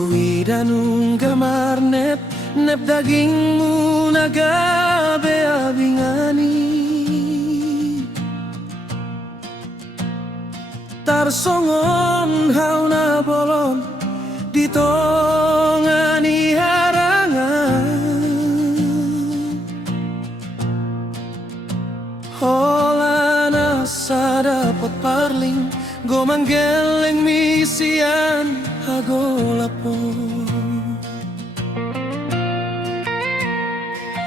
Kui danung gamarnet nep dagingmu nagabe abingani tarsongon hauna bolon ditongani harangan holana sadapot parling go manggeleng misian agolapo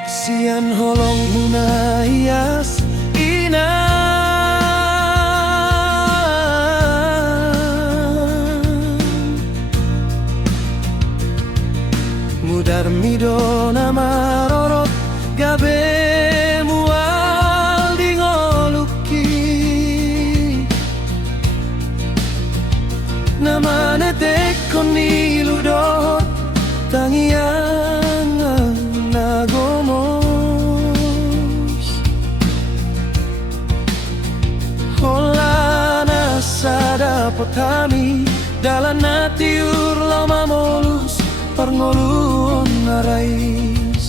sian holong munayas ina mudar midona marorot gabe mual dingoluki namane tekon niludohot tangian nagomos holana sadapot kami dalan natiur lama molus parngolun narais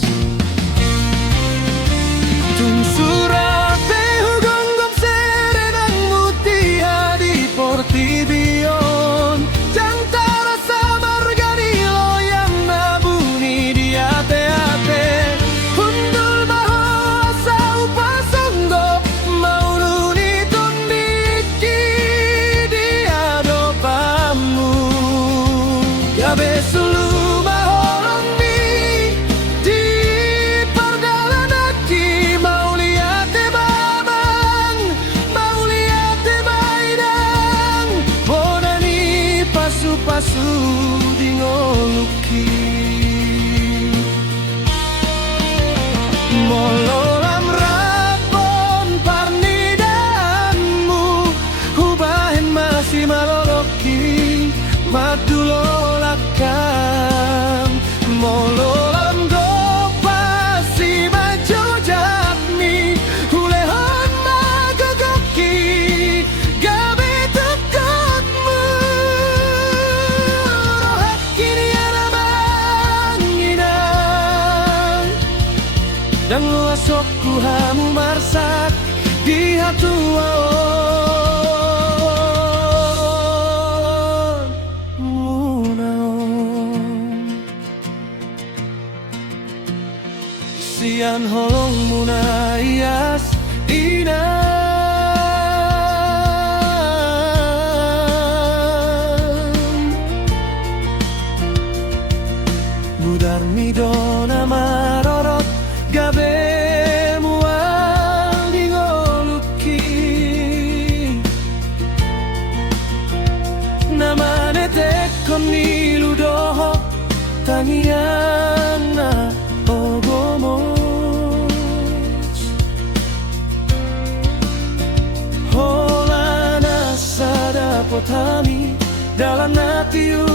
tung surape hugonggom serenang mutiha di portibion jantara sabar ganilo yang nabuni di ate-ate hundul bahasa upasonggo mauluni tundiki di adopamu ya besulu pasu dingoluki mololam rapon parnidanmu hubahin masih maloloki madulolakam mololam gopasi maju jatmi hulehon magogoki gabe tekotmu dan luasokku hamu marsak di hatuaon munaon sian holong munayas ina mudar midona marorot gabe mual dingoluki namane tekon niludohok tangiana ogomos holana sadapot hami dalam natiu